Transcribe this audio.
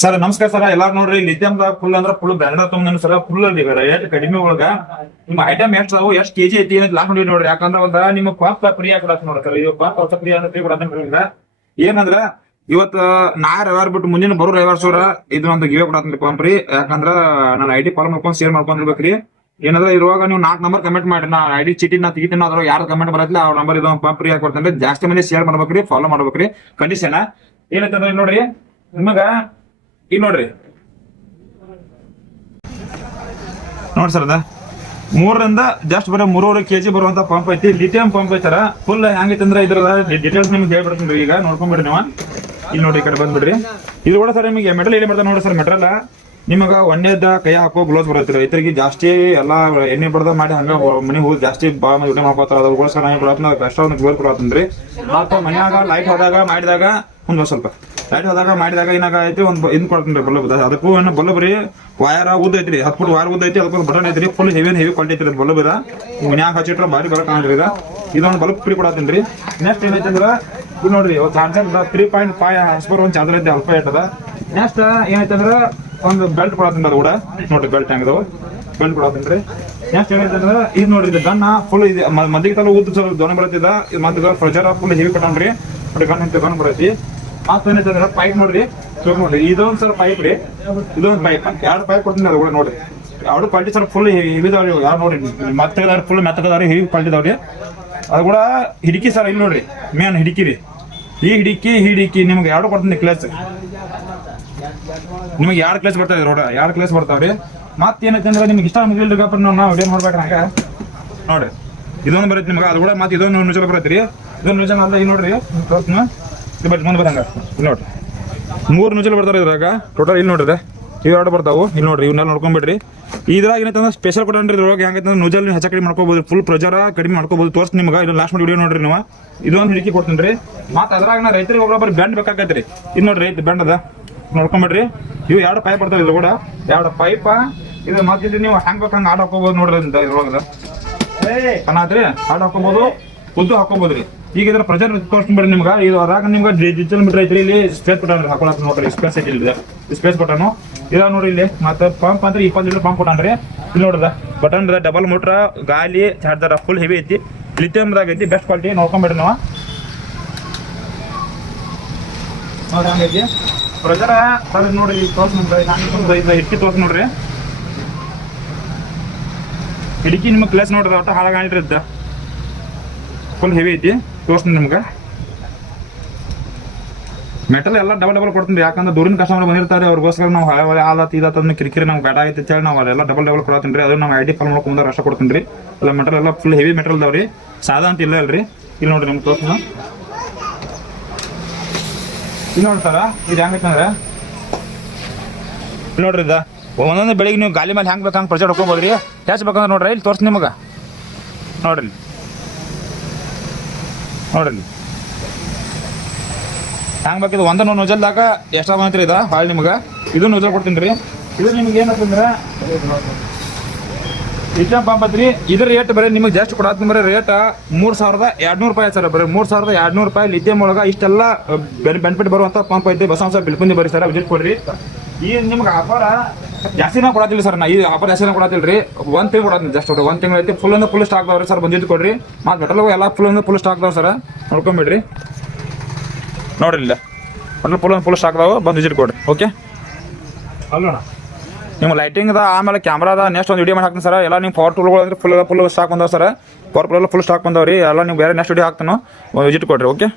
Sir ನಮಸ್ಕಾರ sir. ಎಲ್ಲಾರು ನೋಡ್ರಿ ಲಿಥಿಯಂ ಫುಲ್ ಅಂದ್ರ ಫುಲ್ ಬ್ರ್ಯಾಂಡ್ ತೊಗೊಂಡ್ ಸರ್. ಫುಲ್ ರೇಟ್ ಕಡಿಮೆ ಒಳಗ ನಿಮ್ ಐಟಮ್ ಎಷ್ಟ್ ಅದಾವು ಎಷ್ಟ್ ಕೆಜಿ ಐತಿ ಲಾಕ್ ನೋಡಿ ನೋಡ್ರಿ. ಯಾಕಂದ್ರ ಒಂದ ನಿಮ್ಮ ಪಾಪ ಫ್ರೀ ಕೊಡತ್ ನೋಡ್ರಿ. ಇದು ಪಾಪ ಫ್ರೀ ಅಂದ್ರೆ ಕೊಡತ್ತ ಏನಂದ್ರ ಇವತ್ತು ನಾ ರವಿವಾರ ಬಿಟ್ಟು ಮುಂದಿನ ಬರೋ ರವಿವಾರ ಸೂರ ಇದು ಒಂದು ಗಿವೆ ಕೊಡತ್ರಿ ಪಂಪ್ ರೀ. ಯಾಕಂದ್ರ ನಾನು ಐಡಿ ಫಾಲೋ ಮಾಡ್ಕೊಂಡು ಶೇರ್ ಮಾಡ್ಕೊಂಡಿರ್ಬೇಕ್ರಿ. ಏನಂದ್ರ ಇರುವಾಗ ನೀವು 4 ನಂಬರ್ ಕಮೆಂಟ್ ಮಾಡಿ ನಾ ಐಡಿ ಚೀಟಿ ನಾ ತೆಗಿತೀನಿ ಅದ್ರ ಯಾರು ಕಮೆಂಟ್ ಬರತ್ಲಿ ಅವ್ರ ನಂಬರ್ ಇದು ಪಂಪ್ ಫ್ರೀ ಕೊಡ್ತೇನೆ. ಜಾಸ್ತಿ ಮಂದಿ ಶೇರ್ ಮಾಡ್ಬೇಕ್ರಿ, ಫಾಲೋ ಮಾಡ್ಬೇಕ್ರಿ. ಕಂಡೀಷನ್ ಏನಂತಂದ್ರೆ ನೋಡ್ರಿ ನಿಮಗ ಈಗ ನೋಡ್ರಿ ಸರ್ ಅದ 3ರಿಂದ ಜಸ್ಟ್ ಬರೀ 3.5 kg ಬರುವಂತ ಪಂಪ್ ಐತಿ. ಲಿಥಿಯಂ ಪಂಪ್ ಐತಾರ. ಫುಲ್ ಹೆಂಗೈತಿ ಅಂದ್ರೆ ಇದ್ರ ಡೀಟೇಲ್ಸ್ ನಿಮ್ಗೆ ಹೇಳ್ಬಿಡ್ತೀನಿ. ಈಗ ನೋಡ್ಕೊಂಡ್ಬಿಡ್ರಿ ನೀವು. ಇಲ್ಲಿ ನೋಡಿ ಈ ಕಡೆ ಬಂದ್ಬಿಡ್ರಿ. ಇದು ಕೂಡ ಸರ್ ನಿಮಗೆ ಮೆಟಲ್ ಎಲ್ಲಿ ಬರ್ತಾವ ನೋಡಿ ಸರ್. ಮೆಟಲ್ ನಿಮಗ ಒಂದೇದ ಕೈ ಹಾಕೋ ಗ್ಲೋಸ್ ಬರುತ್ತೆ. ರೈತರಿಗೆ ಜಾಸ್ತಿ ಎಲ್ಲಾ ಎಣ್ಣೆ ಬಡ್ದ ಮಾಡಿ ಹಂಗ ಮನೆ ಹೋಗಿ ಜಾಸ್ತಿ ಬಾಳ ಊಟ ಮಾಡ್ಕೋತಾರ. ಅದಕ್ಕೋಸ್ಕರ ಕಷ್ಟ ಒಂದು ಗ್ಲೋಸ್ ಕೊಡತ್ತಂದ್ರಿ. ಮತ್ತೆ ಮನ್ಯಾಗ ಲೈಟ್ ಹೋದಾಗ ಮಾಡಿದಾಗ ಒಂದು ಸ್ವಲ್ಪ ಲೈಟ್ ಹೋದಾಗ ಮಾಡಿದಾಗ ಏನಾಗೈತಿ ಒಂದು ಇದ್ ಕೊಡ್ತೀನಿ ಬಲ್ಬ್. ಅದಕ್ಕೂ ಏನು ಬಲ್ಬ್ ರೀ ವೈರ್ ಉದ್ದ ಐತ್ರಿ 10 ಫುಟ್ ವೈರ್ ಉದ್ದ ಐತಿ. ಅದಕ್ಕೊಂದು ಬಟನ್ ಐತ್ರಿ. ಫುಲ್ ಹೆವಿ ಕ್ವಾಲಿಟಿ ಐತ್ರಿ ಬಲ್ಬ್. ಇದ ಮನ್ಯಾಗ ಹಚ್ಚಿಟ್ರೆ ಭಾರಿ ಬರ ಕಾಣ್ರಿ. ಇದೊಂದು ಬಲ್ಬ್ ಫ್ರೀ ಕೊಡತ್ತೀನಿ. ನೆಕ್ಸ್ಟ್ ಏನೈತಿ ಅಂದ್ರ ಇದು ನೋಡ್ರಿ ಚಾರ್ಜರ್ 3.5 ಹಸ್ಪರ್ ಒಂದು ಚಾರ್ಜರ್ ಐತಿ. ಅಲ್ಪ ಐಟದ. ನೆಕ್ಸ್ಟ್ ಏನೈತಿ ಅಂದ್ರ ಒಂದು ಬೆಲ್ಟ್ ಕೊಡತ್ತೀನಿ. ಅದು ಕೂಡ ನೋಡ್ರಿ ಬೆಲ್ಟ್ ಹೆಂಗದವ ಬೆಲ್ಟ್ ಕೊಡತ್ತೀನಿ. ನೆಕ್ಸ್ಟ್ ಏನೈತಿ ಅಂದ್ರ ಇದು ನೋಡ್ರಿ ಇದು ಗನ್ನ ಫುಲ್ ಇದೆ ಮಂದಿಗೆ ತಲ ಉದ್ದ ಸ್ವಲ್ಪ ದೊಣ್ಣೆ ಬರತ್ತಿದ. ಮತ್ತೆ ಪ್ರಚಾರ ಫುಲ್ ಹೆವಿ ಕೊಟ್ಟಾನ್ರಿ. ನೋಡಿ ಗನ್ ಅಂತ ಗನ್ ಬರೈತಿ. ಮತ್ತೆ ಏನೈತಿ ಅಂದ್ರ ಪೈಪ್ ನೋಡ್ರಿ ನೋಡ್ರಿ ಇದೊಂದ್ ಸರ್ ಪೈಪ್ ರೀ. ಇದೊಂದು ಪೈಪ್ 2 ಪೈಪ್ ಕೊಡ್ತೀನಿ. ಅದು ಕೂಡ ನೋಡ್ರಿ ಎರಡು ಕ್ವಾಲಿಟಿ ಸರ್ ಫುಲ್ ಹೆವಿ ಇದಾವ್ರಿ. ಯಾರು ನೋಡ್ರಿ ಮೆತ್ತಗದಾವ್ರಿ ಫುಲ್ ಮೆತ್ತಗದಾವ್ರಿ ಹೆವಿ ಕ್ವಾಲಿಟಿ ಇದಾವ್ರಿ. ಅದು ಕೂಡ ಹಿಡಿಕಿ ಸರ್. ಇಲ್ಲಿ ನೋಡ್ರಿ ಮೇನ್ ಹಿಡಿಕಿ ರೀ. ಈ ಹಿಡಿಕಿ ನಿಮ್ಗೆ 2 ಕೊಡ್ತೀನಿ ಕ್ಲಾಸ್. ನಿಮಗೆ 2 ಕ್ಲಾಸ್ ಬರ್ತಾವೆ ರೋಡ 2 ಕ್ಲಾಸ್ ಬರ್ತಾವ್ರಿ. ಮತ್ತೆ ಏನೈತಿ ಅಂದ್ರೆ ನಿಮ್ಗೆ ಇಷ್ಟ ಮುಗಿಲ್ರಿ ಗಪ್ಪ ನಾವು ವಿಡಿಯೋ ನೋಡ್ಬೇಕ ನೋಡ್ರಿ. ಇದೊಂದು ಬರುತ್ತೆ ನಿಮ್ಗೆ. ಅದು ಕೂಡ ಮತ್ತೆ ಇದೊಂದು ನುಜಲ್ ಬರತ್ರಿ. ಇದೊಂದು ನುಜಲ್ ಅಲ್ಲ. ಈಗ ನೋಡ್ರಿ ಮುಂದೆ ಬರಂಗ ಇಲ್ಲಿ ನೋಡ್ರಿ 3 ನುಜಲ್ ಬರ್ತಾರ ಇದ್ರಾಗ ಟೋಟಲ್. ಇಲ್ಲಿ ನೋಡ್ರಿ ಇವ್ 2 ಬರ್ತಾವು. ಇಲ್ಲಿ ನೋಡ್ರಿ ಇವನ್ನೆಲ್ಲ ನೋಡ್ಕೊಂಡ್ಬಿಡ್ರಿ. ಇದ್ರಾಗ ಏನಂತಂದ್ರೆ ಸ್ಪೆಷಲ್ ಕೊಟ್ಟನ್ರಿ. ಇದ್ರೊಳಗೆ ಹೆಂಗೈತೆ ನುಜಲ್ ಹೆಚ್ಚು ಕಡಿಮೆ ಮಾಡ್ಕೋಬಹುದು. ಫುಲ್ ಪ್ರೆಜರ್ ಕಡಿಮೆ ಮಾಡ್ಕೋಬಹುದು. ತೋರ್ಸ್ ನಿಮ್ಗೆ ಇದು ಲಾಸ್ಟ್ ವಿಡಿಯೋ ನೋಡ್ರಿ ನೀವು. ಇದೊಂದು ಹಿಡಿಕಿ ಕೊಡ್ತೀನಿ ರೀ. ಮತ್ತೆ ಅದ್ರಾಗ ನಾ ರೈತರಿಗೆ ಒಬ್ಬೊಬ್ಬರು ಬೆಂಡ್ ಬೇಕಾಗೈತ್ರಿ. ಇದು ನೋಡ್ರಿ ಇದು ಬೆಂಡ್ ಅದ ನೋಡ್ಕೊಂಡ್ಬಿಡ್ರಿ. ಇವು 2 ಪೈಪ್ ಬರ್ತಾವ. ಇದ್ರ ಕೂಡ 2 ಪೈಪ. ಇದು ಮತ್ತೆ ನೀವು ಹಂಗ್ ಬೇಕು ಹಂಗ ಆಡ್ ಹಾಕೋಬಹುದು ನೋಡ್ರಿ. ಇದ್ರೊಳಗದ ಕನಾತ್ರಿ ಆಡ್ ಹಾಕೋಬಹುದು, ಉದ್ದು ಹಾಕೋಬಹುದ್ರಿ. ಈಗ ಇದ್ರ ಪ್ರೆಜರ್ ತೋರಿಸ್ಬಿಡ್ರಿ ನಿಮ್ಗೆ. ಇದು ಅದ್ರಾಗ ನಿಮ್ಗೆ ಡಿಜಿಟಲ್ ಮೀಟರ್ ಐತ್ರಿ. ಇಲ್ಲಿ ಸ್ಪೇಸ್ ಬಟನ್ ಹಾಕೊಳಕ್ ನೋಡ್ರಿ. ಸ್ಪೇಸ್ ಐತಿ ಇಲ್ಲಿ ಸ್ಪೇಸ್ ಬಟನ್ ಇದಾವ ನೋಡ್ರಿ. ಇಲ್ಲಿ ಮತ್ತೆ ಪಂಪ್ ಅಂದ್ರೆ 20 ಲೀಟರ್ ಪಂಪ್ ಕೊಟ್ಟಾನ್ರಿ. ಇಲ್ಲಿ ನೋಡ್ರದ ಬಟನ್ ಡಬಲ್ ಮೋಟ್ರ ಗಾಲಿ ಚಾರ್ಜರ್ ಫುಲ್ ಹೆವಿ ಐತಿ. ಲಿಥಿಯಂದಾಗ ಐತಿ. ಬೆಸ್ಟ್ ಕ್ವಾಲಿಟಿ ನೋಡ್ಕೊಂಡ್ಬಿಡ್ರಿ ನಾವು. ನೋಡ್ರಿ ಹಂಗೈತಿ ಪ್ರೆಜರ್ ಸರ್. ನೋಡ್ರಿ ತೋರ್ಸ್ ನೋಡ್ರಿ ಹಿಡ್ಕಿ ತೋರ್ಸ್ ನೋಡ್ರಿ. ಹಿಡ್ಕಿ ನಿಮ್ಗೆ ಕ್ಲಾಸ್ ನೋಡ್ರಿ ಒಟ್ಟು ಹಾಳಾಗಿದ್ದ ಫುಲ್ ಹೆವಿ ಐತಿ. ತೋರಿಸ್ತೀನಿ ನಿಮ್ಗೆ. ಮೆಟಲ್ ಎಲ್ಲ ಡಬಲ್ ಕೊಡ್ತೀನಿ. ಯಾಕಂದ್ರೆ ದೂರಿನ ಕಸ್ಟಮರ್ ಬಂದಿರ್ತಾರೆ. ಅವ್ರಿಗೋಸ್ಕರ ನಾವು ಹಳೆ ಆಲತ್ ಇದನ್ನ ಕಿರಿಕಿರಿ ನಮ್ಗೆ ಬೇಡ ಐತಿ ಅಂತೇಳಿ ನಾವು ಅದೆಲ್ಲ ಡಬಲ್ ಕೊಡ್ತೀನಿ. ಅದು ನಾವು ಐಡಿ ಫಾಲ್ ಮಾಡ್ಕೊಂಡ್ರೆ ಅಷ್ಟ ಕೊಡ್ತೀನಿ. ಎಲ್ಲ ಮೆಟಲ್ ಎಲ್ಲ ಫುಲ್ ಹೆವಿ ಮೆಟಲ್ ಇದಾವ್ರಿ. ಸಾದಾ ಅಂತ ಇಲ್ಲ ಅಲ್ರಿ. ಇಲ್ಲಿ ನೋಡ್ರಿ ನಿಮ್ಗೆ ತೋರ್ಸೋಣ. ಇಲ್ಲಿ ನೋಡ್ತಾರ ಇದು ಹೆಂಗೈತೆ ಅಂದ್ರೆ ಇಲ್ಲಿ ನೋಡ್ರಿ ಇದ ಒಂದೊಂದು ಬೆಳಿಗ್ಗೆ ನೀವು ಗಾಲಿ ಮೇಲೆ ಹೆಂಗ್ ಬೇಕು ಹಂಗೆ ಪ್ರಚಾರ ಹೊಡ್ಕೋಬೋದ್ರಿ. ಹೆಚ್ಚು ಬೇಕಂದ್ರೆ ನೋಡ್ರಿ ಇಲ್ಲಿ ತೋರ್ಸಿ ನಿಮಗೆ. ನೋಡ್ರಿ ಹ್ಯಾಂಗ್ ಬೇಕಿದ್ದು ಒಂದನ್ನು ನುಜಲ್ದಾಗ ಎಕ್ಸ್ಟ್ರಾ ಬಂತ್ರಿ. ಇದ ಹಾಳು ನಿಮ್ಗೆ ಇದು ನುಜಲ್ ಕೊಡ್ತೀನಿ ರೀ. ಇದು ನಿಮ್ಗೆ ಏನಂತಂದ್ರೆ ಲಿಥಿಯಂ ಪಂಪ್ ಐತ್ರಿ. ಇದ್ರ ರೇಟ್ ಬರೀ ನಿಮಗೆ ಜಸ್ಟ್ ಕೊಡತ್ತೀನಿ. ಬರೀ ರೇಟ್ 3200 ರೂಪಾಯಿ ಸರ್. ಬರೀ 3200 ರೂಪಾಯಿ ಲಿಥಿಯಂ ಒಳಗ ಇಷ್ಟೆಲ್ಲ ಬೆನಿಫಿಟ್ ಬರುವಂತ ಪಂಪ್ ಐತಿ. ಬಸವಂತ ಬಿಲ್ಕುಂದಿ ಬರೀ ಸರ್ ವಿಸಿಟ್ ಕೊಡ್ರಿ. ಈ ನಿಮ್ಗೆ ಆಫರ್ ಜಾಸ್ತಿನ ಕೊಡತ್ತಿಲ್ಲ ಸರ್. ನಾ ಈ ಆಫರ್ ಜಾಸ್ತಿನ ಕೊಡತ್ತಿಲ್ಲ ರೀ. 1 ತಿಂಗಳು ಕೊಡತ್ತೀನಿ ಜಸ್ಟ್. 1 ತಿಂಗಳು ಐತಿ. ಫುಲ್ ಸ್ಟಾಕ್ ಅದಾವ್ರಿ ಸರ್. ಬಂದಿದ್ದು ಕೊಡ್ರಿ. ಮತ್ತೆ ಮೆಟಲ್ ಎಲ್ಲ ಫುಲ್ ಸ್ಟಾಕ್ ಅದಾವ ಸರ್. ನೋಡ್ಕೊಂಬಿಡ್ರಿ. ನೋಡ್ರಿ ಇಲ್ಲ ಫುಲ್ ಸ್ಟಾಕ್ ಅದಾವ. ಬಂದು ವಿಸಿಟ್ ಕೊಡ್ರಿ. ಓಕೆ ಅಲ್ಲೋಣ ನಿಮ್ಮ ಲೈಟಿಂಗ್ ಅದ ಆಮೇಲೆ ಕ್ಯಾಮ್ರಾ ಅದ. ನೆಕ್ಸ್ಟ್ ಒಂದು ವಿಡಿಯೋ ಮಾಡಿ ಹಾಕ್ತೀನಿ ಸರ್. ಎಲ್ಲ ನಿಮ್ಮ ಪವರ್ ಟೂಲ್ಗಳು ಅಂದ್ರೆ ಫುಲ್ ಸ್ಟಾಕ್ ಬಂದಾವ ಸರ್. ಪವರ್ ಟೂಲ್ ಎಲ್ಲ ಫುಲ್ ಸ್ಟಾಕ್ ಬಂದಾವ್ರಿ. ಎಲ್ಲ ನೀವು ಬೇರೆ ನೆಕ್ಸ್ಟ್ ವಿಡಿಯೋ ಹಾಕ್ತಾನೋ ವಿಸಿಟ್ ಕೊಡ್ರಿ. ಓಕೆ.